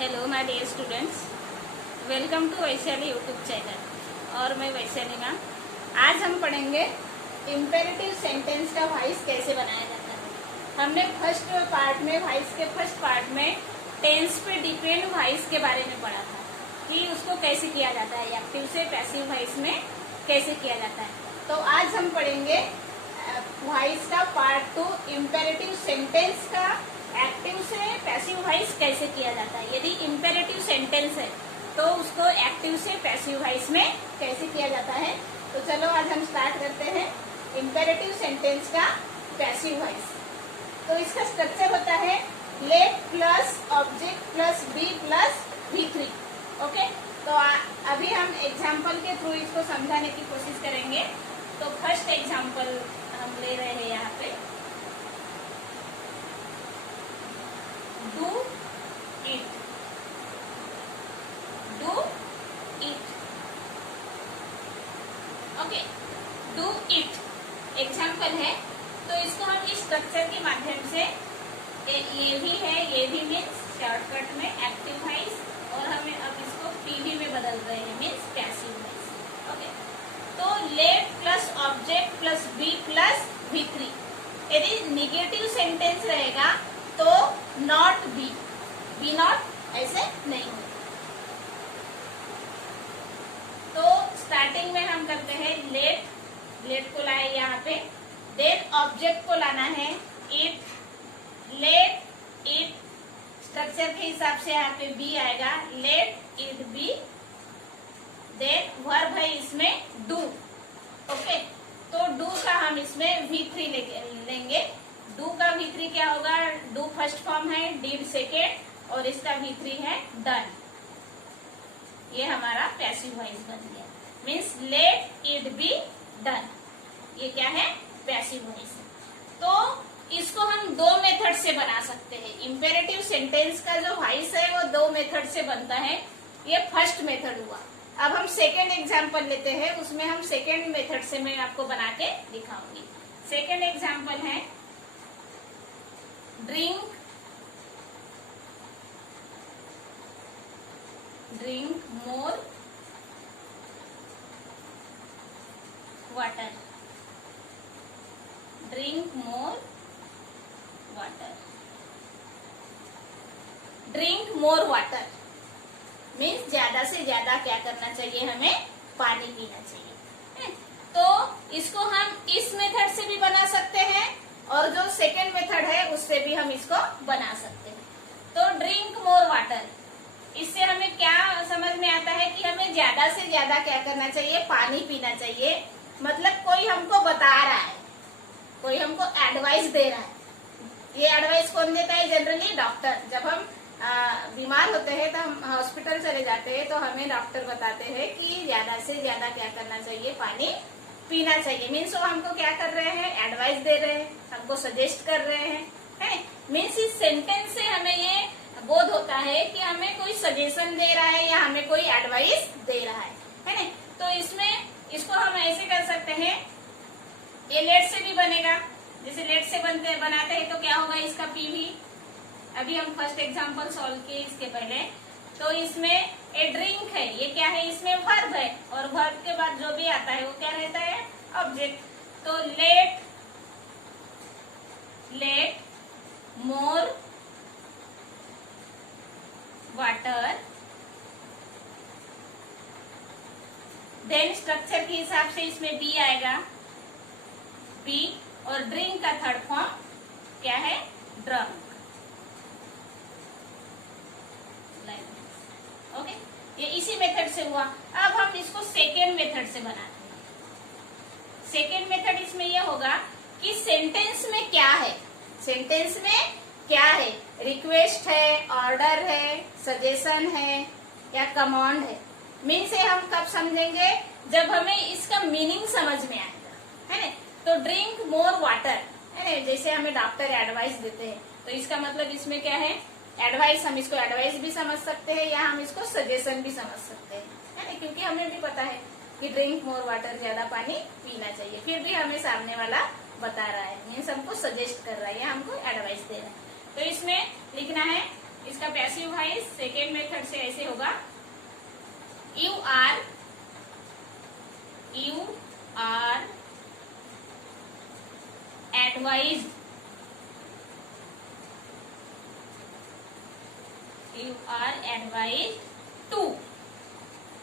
Hello my dear students, welcome to Vaishali YouTube channel. और मैं Vaishali ma'am. आज हम पढ़ेंगे इम्पेरेटिव सेंटेंस का वॉइस कैसे बनाया जाता है। हमने फर्स्ट पार्ट में वॉइस के फर्स्ट पार्ट में टेंस पे डिपेंड वॉइस के बारे में पढ़ा था कि उसको कैसे किया जाता है, एक्टिव से पैसिव वॉइस में कैसे किया जाता है। तो आज हम पढ़ेंगे वॉइस का पार्ट 2, इम्पेरेटिव सेंटेंस का एक्टिव से पैसिव वॉइस कैसे किया जाता है। यदि इम्पेरेटिव सेंटेंस है तो उसको एक्टिव से पैसिव वॉइस में कैसे किया जाता है। तो चलो आज हम स्टार्ट करते हैं इम्पेरेटिव सेंटेंस का पैसिव वॉइस। तो इसका स्ट्रक्चर होता है let plus object plus be plus V3। Okay, तो अभी हम एग्जाम्पल के थ्रू इसको समझाने की कोशिश करेंगे। तो फर्स्ट एग्जाम्पल हम ले रहे हैं यहाँ पे, do it. Do it, okay, do it example है। तो इसको हम इस स्ट्रक्चर के माध्यम से, ये भी है, ये भी मीन्स शॉर्टकट में एक्टिव वॉइस, और हमें अब इसको पीवी में बदल रहे हैं, मीन्स पैसिव वॉइस। ओके, तो let plus object plus be plus V3। यदि निगेटिव सेंटेंस रहेगा तो नॉट बी नॉट ऐसे नहीं होगा। तो स्टार्टिंग में हम करते हैं लेट को लाए यहाँ पे, देन ऑब्जेक्ट को लाना है इट, लेट इट, स्ट्रक्चर के हिसाब से यहाँ पे बी आएगा, let it be, then verb है इसमें डू। ओके, तो डू का हम इसमें V3 लेंगे। डू का V3 क्या होगा, डू फर्स्ट फॉर्म है, डिड सेकेंड, और इसका V3 है डन। ये हमारा पैसिव वॉइस बन गया, means late it be done. ये क्या है, पैसिव वॉइस। तो इसको हम दो मेथड से बना सकते हैं। इम्पेरेटिव सेंटेंस का जो वॉइस है वो दो मेथड से बनता है। ये फर्स्ट मेथड हुआ। अब हम सेकेंड एग्जाम्पल लेते हैं, उसमें हम सेकेंड मेथड से मैं आपको बना के दिखाऊंगी। सेकेंड एग्जाम्पल है drink more water. Drink more water. Drink more water means ज्यादा से ज्यादा क्या करना चाहिए, हमें पानी पीना चाहिए। तो इसको हम इस मेथड से भी बना सकते हैं, और जो सेकेंड मेथड है उससे भी हम इसको बना सकते हैं। तो ड्रिंक मोर वाटर, इससे हमें क्या समझ में आता है कि हमें ज्यादा से ज्यादा क्या करना चाहिए, पानी पीना चाहिए। मतलब कोई हमको बता रहा है, कोई हमको एडवाइस दे रहा है। ये एडवाइस कौन देता है, जनरली डॉक्टर। जब हम बीमार होते हैं तो हम हॉस्पिटल चले जाते हैं, तो हमें डॉक्टर बताते हैं कि ज्यादा से ज्यादा क्या करना चाहिए, पानी पीना चाहिए। मीन्स वो हमको क्या कर रहे हैं, एडवाइस दे रहे हैं, हमको सजेस्ट कर रहे हैं। मीन्स इस सेंटेंस से हमें ये बोध होता है कि हमें कोई सजेशन दे रहा है या हमें कोई एडवाइस दे रहा है ना। तो इसमें इसको हम ऐसे कर सकते हैं, ये लेट से भी बनेगा। जैसे लेट से बनाते हैं तो क्या होगा, इसका पीवी। अभी हम फर्स्ट एग्जांपल सॉल्व किए इसके पहले। तो इसमें ए ड्रिंक है, ये क्या है, इसमें वर्ब है, और वर्ब के बाद जो भी आता है वो क्या रहता है, ऑब्जेक्ट। तो let more water, then structure के हिसाब से इसमें बी आएगा, बी, और ड्रिंक का थर्ड फॉर्म क्या है, ड्रंक। ओके, ये इसी मेथड से हुआ। अब हम इसको सेकेंड मेथड से बनाते हैं। सेकेंड मेथड इसमें यह होगा कि सेंटेंस में क्या है, सेंटेंस में क्या है, रिक्वेस्ट है, ऑर्डर है, सजेशन है, या कमांड है। मीन से हम कब समझेंगे, जब हमें इसका मीनिंग समझ में आएगा, है ना। तो ड्रिंक मोर वाटर, है ना, जैसे हमें डॉक्टर एडवाइस देते हैं, तो इसका मतलब इसमें क्या है, एडवाइस। हम इसको एडवाइस भी समझ सकते हैं या हम इसको सजेशन भी समझ सकते हैं, है ना, क्योंकि हमें भी पता है कि ड्रिंक मोर वाटर, ज्यादा पानी पीना चाहिए। फिर भी हमें सामने वाला बता रहा है, मीन्स हमको सजेस्ट कर रहा है या हमको एडवाइस दे रहा है। तो इसमें लिखना है इसका पैसिव वॉइस सेकेंड मेथड से ऐसे होगा, you are advised, you are advised to,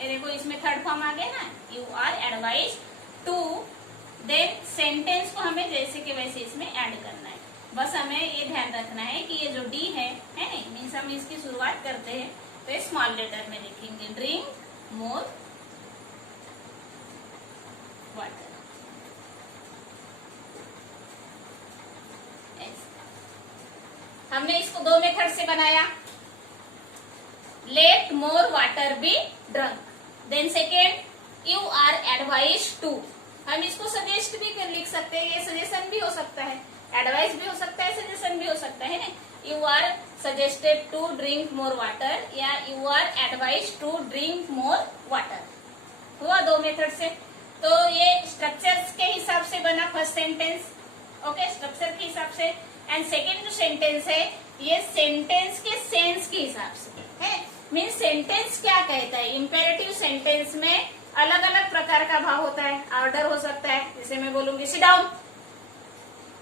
ये देखो इसमें थर्ड फॉर्म आ गया ना, you are advised to, then sentence को हमें जैसे के वैसे इसमें ऐड करना है। बस हमें ये ध्यान रखना है कि ये जो डी है नहीं, मीन्स हम इसकी शुरुआत करते हैं तो ये स्मॉल लेटर में लिखेंगे, ड्रिंक मोर वाटर। हमने इसको दो मेथड से बनाया, let more water be drunk, then second you are advise to, हम इसको सजेस्ट भी कर लिख सकते हैं, ये सजेशन भी हो सकता है, एडवाइस भी हो सकता है, सजेशन भी हो सकता है ना, you are suggested to drink more water या you are advise to drink more water, हुआ दो मेथड से। तो ये स्ट्रक्चर्स के हिसाब से बना फर्स्ट सेंटेंस, ओके, स्ट्रक्चर के हिसाब से। एंड सेकेंड जो सेंटेंस है ये सेंटेंस के सेंस के हिसाब से है, मीन्स सेंटेंस क्या कहता है, इंपेरेटिव सेंटेंस में अलग अलग प्रकार का भाव होता है, ऑर्डर हो सकता है, जैसे मैं बोलूंगी सिट डाउन,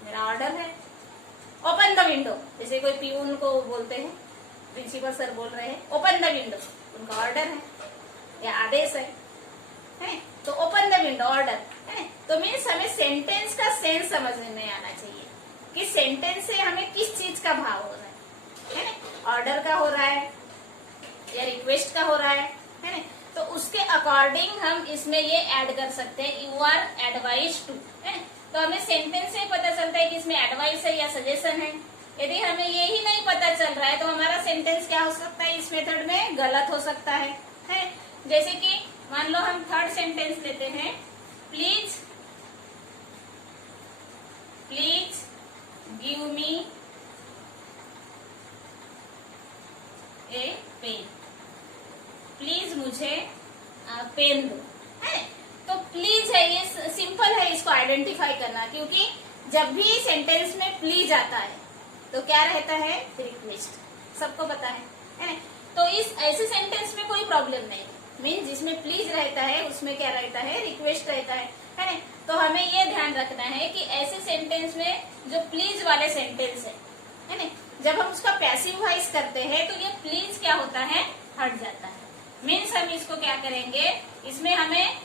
मेरा ऑर्डर है, ओपन द विंडो, जैसे कोई पीयून को बोलते हैं, प्रिंसिपल सर बोल रहे हैं ओपन द विंडो, उनका ऑर्डर है या आदेश है तो ओपन द विंडो ऑर्डर है। तो मीन्स हमें सेंटेंस का सेंस समझ में आना चाहिए कि सेंटेंस से हमें किस चीज का भाव हो रहा है ना, ऑर्डर का हो रहा है या रिक्वेस्ट का हो रहा है ना, तो उसके अकॉर्डिंग हम इसमें ये ऐड कर सकते हैं, यू आर एडवाइज टू है। तो हमें सेंटेंस से पता चलता है कि इसमें एडवाइस है या सजेशन है। यदि हमें ये ही नहीं पता चल रहा है तो हमारा सेंटेंस क्या हो सकता है, इस मेथड में गलत हो सकता है। जैसे कि मान लो हम थर्ड सेंटेंस लेते हैं, please give me a pen, please मुझे पेन दो है। तो प्लीज है, ये सिंपल है इसको आइडेंटिफाई करना, क्योंकि जब भी सेंटेंस में प्लीज आता है तो क्या रहता है, रिक्वेस्ट, सबको पता है। तो इस ऐसे सेंटेंस में कोई प्रॉब्लम नहीं, मीन जिसमें प्लीज रहता है उसमें क्या रहता है, रिक्वेस्ट रहता है ना। तो हमें ये ध्यान रखना है कि ऐसे सेंटेंस में जो प्लीज वाले सेंटेंस है ना, जब हम उसका पैसिव वॉइस करते हैं तो ये प्लीज क्या होता है, हट जाता है। मीन्स हम इसको क्या करेंगे, इसमें हमें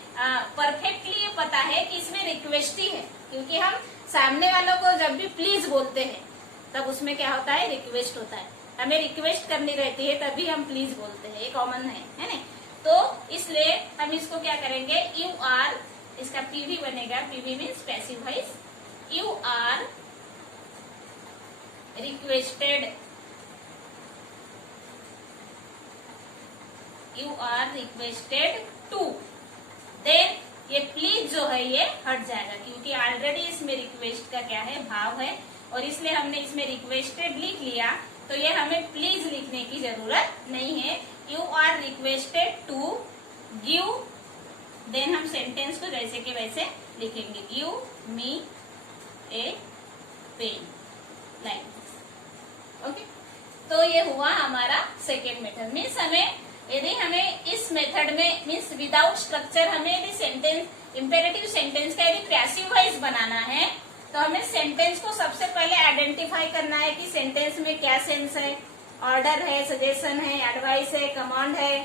परफेक्टली ये पता है कि इसमें रिक्वेस्ट ही है, क्योंकि हम सामने वालों को जब भी प्लीज बोलते हैं तब उसमें क्या होता है, रिक्वेस्ट होता है, हमें रिक्वेस्ट करनी रहती है तभी हम प्लीज बोलते हैं, ये कॉमन है ना। तो इसलिए हम इसको क्या करेंगे, यू आर, इसका पीवी बनेगा, PV means passive voice, you are requested, you are requested to, then ये प्लीज जो है ये हट जाएगा, क्योंकि ऑलरेडी इसमें रिक्वेस्ट का क्या है, भाव है, और इसलिए हमने इसमें रिक्वेस्टेड लिख लिया, तो ये हमें प्लीज लिखने की जरूरत नहीं है। You are requested to give, then हम सेंटेंस को जैसे के वैसे लिखेंगे, give me a pen, like this, okay. तो ये हुआ हमारा सेकेंड मेथड। मीन्स यदि हमें इस मेथड में मीन्स विदाउट स्ट्रक्चर हमें यदि सेंटेंस इंपेरेटिव सेंटेंस का यदि पैसिव वॉइस बनाना है तो हमें सेंटेंस को सबसे पहले आइडेंटिफाई करना है कि सेंटेंस में क्या सेंस है, ऑर्डर है, सजेशन है, एडवाइस है, कमांड है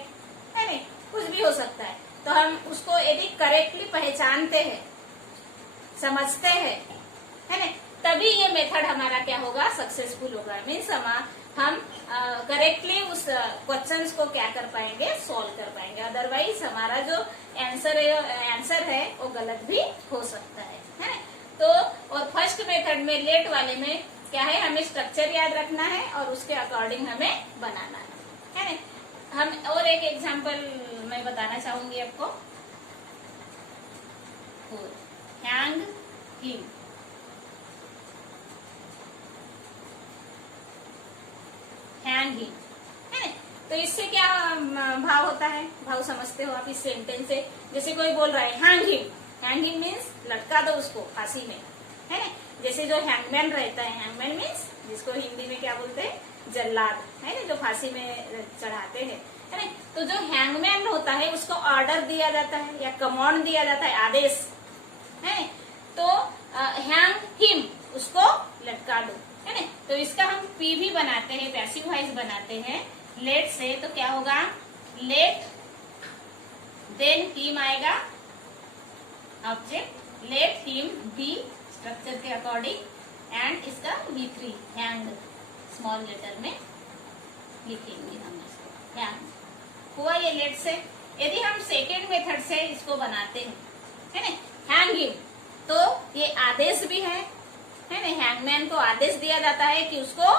नहीं, कुछ भी हो सकता है। तो हम उसको यदि करेक्टली पहचानते हैं, समझते हैं, है ना, तभी ये मेथड हमारा क्या होगा, सक्सेसफुल होगा। मीन्स हम करेक्टली उस क्वेश्चंस को क्या कर पाएंगे, सॉल्व कर पाएंगे। अदरवाइज हमारा जो आंसर है वो गलत भी हो सकता है ना। तो और फर्स्ट मेथड में लेट वाले में क्या है, हमें स्ट्रक्चर याद रखना है और उसके अकॉर्डिंग हमें बनाना है ना। हम और एक एग्जांपल मैं बताना चाहूंगी आपको, हैंग हिम, हैंग हिम है ना। तो इससे क्या भाव होता है, भाव समझते हो आप इस सेंटेंस से। जैसे कोई बोल रहा है hang him, hang him means लटका दो उसको फांसी में, है ना। जैसे जो हैंगमैन रहता है, हैंगमैन मीन्स जिसको हिंदी में क्या बोलते हैं, जल्लाद है ना, जो फांसी में चढ़ाते हैं, है ना। तो जो हैंगमैन होता है उसको ऑर्डर दिया जाता है या कमांड दिया जाता है, आदेश है। तो हैंग हिम, उसको लटका दो, है ना। तो इसका हम पी भी बनाते हैं, पैसिव वॉइस बनाते हैं लेट से। तो क्या होगा, लेट देन हिम आएगा object, let him B structure के अकॉर्डिंग एंड इसका V3 हैंग स्मॉल लेटर में लिखेंगे हम इसको, हैंग हुआ ये लेट से। यदि हम सेकेंड मेथड से इसको बनाते हैं, है ना, हैंग हिम, तो ये आदेश भी है ना। हैंगमैन को आदेश दिया जाता है कि उसको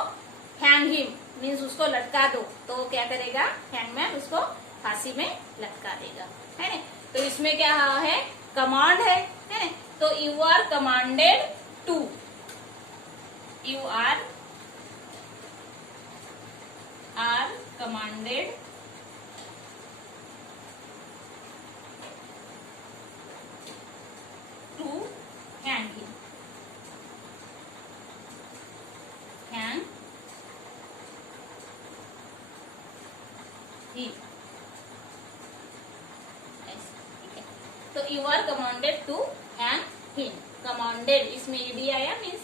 हैंग हिम मीन्स उसको लटका दो, तो क्या करेगा हैंगमैन, उसको फांसी में लटका देगा, है ना। तो इसमें क्या है, कमांड है ना। तो you are commanded to, you are commanded to hang him, hang him, तो you are commanded to hang him. Commanded इसमें ईडी आया मीन्स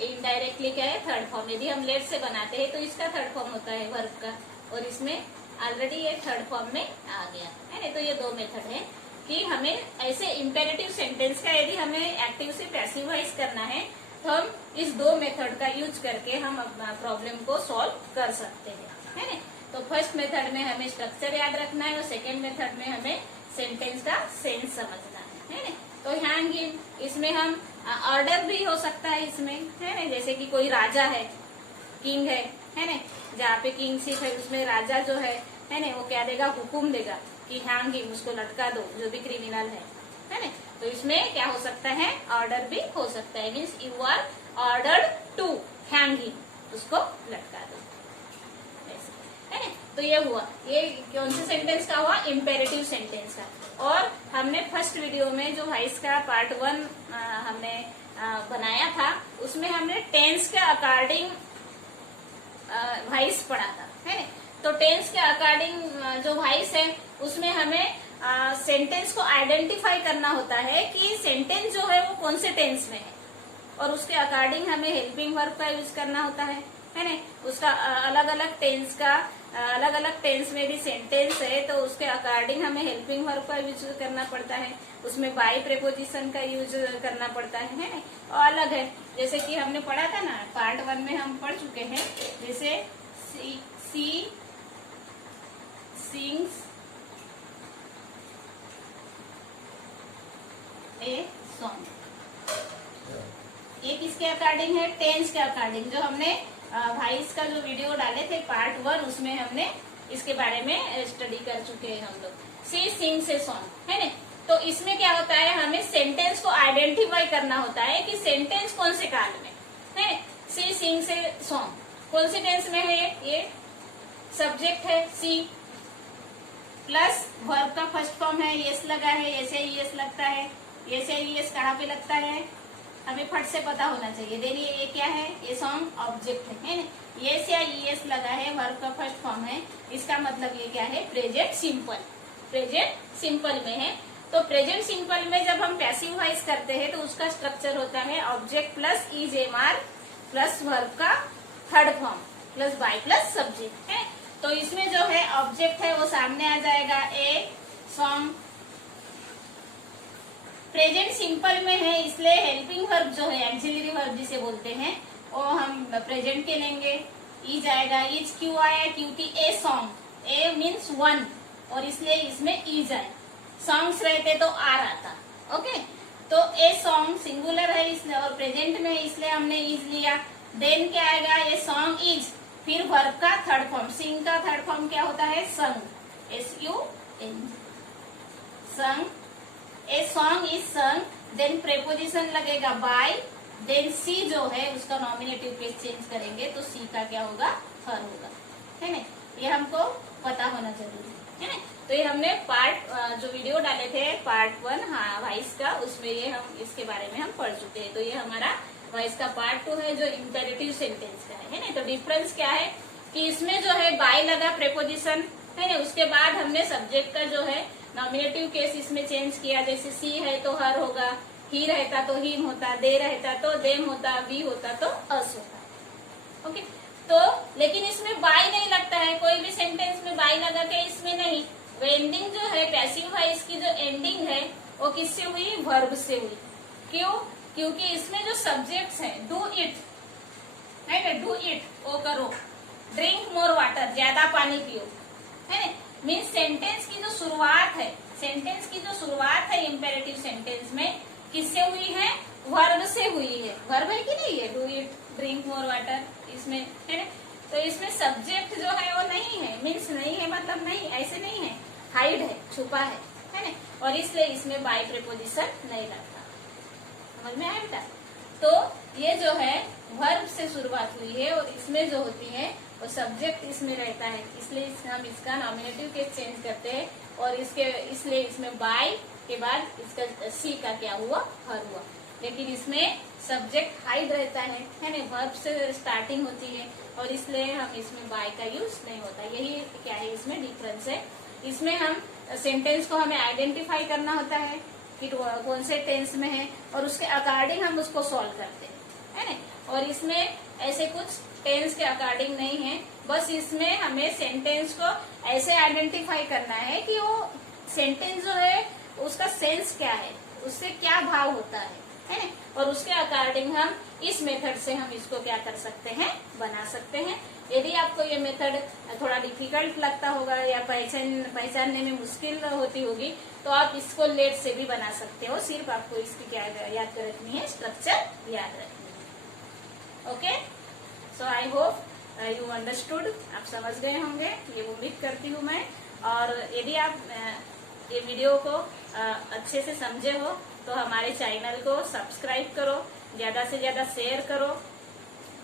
इनडायरेक्टली क्या है, थर्ड फॉर्म। यदि हम लेट से बनाते हैं तो इसका थर्ड फॉर्म होता है वर्ब का, और इसमें ऑलरेडी ये थर्ड फॉर्म में आ गया है ना। तो ये दो मेथड है कि हमें ऐसे इम्पेरेटिव सेंटेंस का यदि हमें एक्टिव से पैसिव वॉइस करना है तो हम इस दो मेथड का यूज करके हम अपना प्रॉब्लम को सॉल्व कर सकते हैं, है ना। तो फर्स्ट मेथड में हमें स्ट्रक्चर याद रखना है और सेकेंड मेथड में हमें सेंटेंस का सेंस समझना है ना। तो हैंग हिम, इसमें हम ऑर्डर भी हो सकता है इसमें, है ना। जैसे कि कोई राजा है, किंग है ना, जहाँ पे किंग सीट है उसमें राजा जो है ना, वो क्या देगा, हुकुम देगा कि हैंग हिम, उसको लटका दो, जो भी क्रिमिनल है ना। तो इसमें क्या हो सकता है, ऑर्डर भी हो सकता है, means you are ordered to hang him, उसको लटका दो, है ना। तो ये हुआ, ये कौन से सेंटेंस का हुआ, इम्पेरेटिव सेंटेंस का। और हमने फर्स्ट वीडियो में जो वॉइस का पार्ट 1 हमने बनाया था, उसमें हमने टेंस के अकॉर्डिंग वॉइस पढ़ा था, है ना। तो टेंस के अकॉर्डिंग जो वॉइस है उसमें हमें सेंटेंस को आइडेंटिफाई करना होता है कि सेंटेंस जो है वो कौन से टेंस में है, और उसके अकॉर्डिंग हमें हेल्पिंग वर्ब का यूज करना होता है ना। उसका अलग अलग टेंस का, अलग अलग टेंस में भी सेंटेंस है तो उसके अकॉर्डिंग हमें हेल्पिंग वर्ब का यूज करना पड़ता है, उसमें बाय प्रेपोजिशन का यूज करना पड़ता है ना। और अलग है, जैसे कि हमने पढ़ा था ना, पार्ट 1 में हम पढ़ चुके हैं, जैसे सी सिंग्स ए सॉन्ग, ये किसके अकॉर्डिंग है, टेंस के अकॉर्डिंग। जो हमने वॉइस का जो वीडियो डाले थे पार्ट 1, उसमें हमने इसके बारे में स्टडी कर चुके हैं हम लोग। सी सिंग्स ए सॉन्ग, है ना। तो इसमें क्या होता है, हमें सेंटेंस को आइडेंटिफाई करना होता है कि सेंटेंस कौन से काल में है। सी सिंग्स ए सॉन्ग कौन से टेंस में है, ये सब्जेक्ट है सी, प्लस वर्ब का फर्स्ट फॉर्म है, यस लगा है, ऐसे ही यस लगता है, ऐसे ही यस कहाँ पे लगता है, हमें फट से पता होना चाहिए। देखिए ये क्या है, ये सॉन्ग ऑब्जेक्ट है ना, यस या ईएस लगा है, वर्ब का फर्स्ट फॉर्म है, इसका मतलब ये क्या है, प्रेजेंट सिंपल, प्रेजेंट सिंपल में है। तो प्रेजेंट सिंपल में जब हम पैसिव वॉइस करते हैं तो उसका स्ट्रक्चर होता है object plus is am are plus verb का third form plus by plus subject है। तो इसमें जो है ऑब्जेक्ट है वो सामने आ जाएगा, ए सॉन्ग प्रेजेंट सिंपल में है, इसलिए हेल्पिंग वर्ब जो है, एक्सिलरी वर्ब जिसे बोलते हैं, वो हम प्रेजेंट के लेंगे। इज आएगा, इज क्यों आया, क्योंकि ए सॉन्ग, ए मीन्स 1, और इसलिए इसमें इज आए, सॉन्ग्स रहते तो आर आता, ओके। तो ए सॉन्ग सिंगुलर है इसलिए, और प्रेजेंट में इसलिए हमने इज लिया। देन क्या आएगा, ए सॉन्ग इज, फिर वर्ब का थर्ड फॉर्म, सिंग का थर्ड फॉर्म क्या होता है, sung, SUNG, sung. A song is sung, then preposition लगेगा बाय, देन सी जो है उसका नॉमिनेटिव केस चेंज करेंगे तो सी का क्या होगा, हर होगा, है ना। ये हमको पता होना जरूरी है ना। तो ये हमने पार्ट जो वीडियो डाले थे पार्ट 1 वॉइस का, उसमें ये हम इसके बारे में हम पढ़ चुके हैं। तो ये हमारा वह इसका पार्ट 2 है जो इम्पेरेटिव सेंटेंस का है ना। तो डिफरेंस क्या है कि इसमें जो है बाय लगा प्रेपोजिशन है ना, उसके बाद हमने सब्जेक्ट का जो है नॉमिनेटिव केस इसमें चेंज किया। जैसे सी है तो हर होगा, ही रहता तो हिम होता, दे रहता तो देम होता, वी होता तो अस होता। ओके, तो लेकिन इसमें बाय नहीं लगता है, कोई भी सेंटेंस में बाय लगा के इसमें नहीं। वो एंडिंग जो है पैसिव है, इसकी जो एंडिंग है वो किससे हुई, वर्ब से हुई। क्यों, क्योंकि इसमें जो सब्जेक्ट्स है डू इट है ना, डू इट वो करो, ड्रिंक मोर वाटर ज्यादा पानी पियो है ना। मीन्स सेंटेंस की जो शुरुआत है, सेंटेंस की जो शुरुआत है इम्पेरेटिव सेंटेंस में किससे हुई है, वर्ब से हुई है। वर्ब है कि नहीं है, do it, drink more water, इसमें है ना। तो इसमें सब्जेक्ट जो है वो नहीं है, मीन्स नहीं है मतलब नहीं, ऐसे नहीं है, हाइड है, छुपा है ना। और इसलिए इसमें बाय प्रेपोजिशन नहीं लगता। समझ में आया बेटा। तो ये जो है वर्ब से शुरुआत हुई है और इसमें जो होती है वो सब्जेक्ट इसमें रहता है, इसलिए हम इसका नॉमिनेटिव केस चेंज करते हैं। और इसलिए इसमें बाय के बाद इसका सी का क्या हुआ, हर हुआ। लेकिन इसमें सब्जेक्ट हाइड रहता है ना, वर्ब से स्टार्टिंग होती है और इसलिए हम इसमें बाय का यूज नहीं होता। यही क्या है इसमें डिफरेंस है। इसमें हम सेंटेंस को हमें आइडेंटिफाई करना होता है कि कौन से टेंस में है और उसके अकॉर्डिंग हम उसको सॉल्व करते हैं है ना। और इसमें ऐसे कुछ टेंस के अकॉर्डिंग नहीं है, बस इसमें हमें सेंटेंस को ऐसे आइडेंटिफाई करना है कि वो सेंटेंस जो है उसका सेंस क्या है, उससे क्या भाव होता है ना। और उसके अकॉर्डिंग हम इस मेथड से हम इसको क्या कर सकते हैं, बना सकते हैं। यदि आपको ये मेथड थोड़ा डिफिकल्ट लगता होगा या पहचानने में मुश्किल होती होगी तो आप इसको लेट से भी बना सकते हो। सिर्फ आपको इसकी क्या याद रखनी है, स्ट्रक्चर याद रखनी है। Okay, so I hope you understood, आप समझ गए होंगे, ये उम्मीद करती हूँ मैं। और यदि आप ये वीडियो को अच्छे से समझे हो तो हमारे चैनल को सब्सक्राइब करो, ज्यादा से ज्यादा शेयर करो,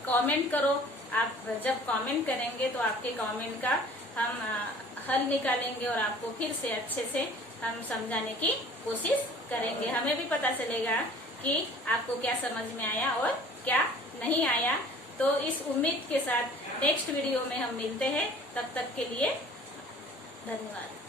कमेंट करो। आप जब कमेंट करेंगे तो आपके कमेंट का हम हल निकालेंगे और आपको फिर से अच्छे से हम समझाने की कोशिश करेंगे। हमें भी पता चलेगा कि आपको क्या समझ में आया और क्या नहीं आया। तो इस उम्मीद के साथ नेक्स्ट वीडियो में हम मिलते हैं, तब तक के लिए धन्यवाद।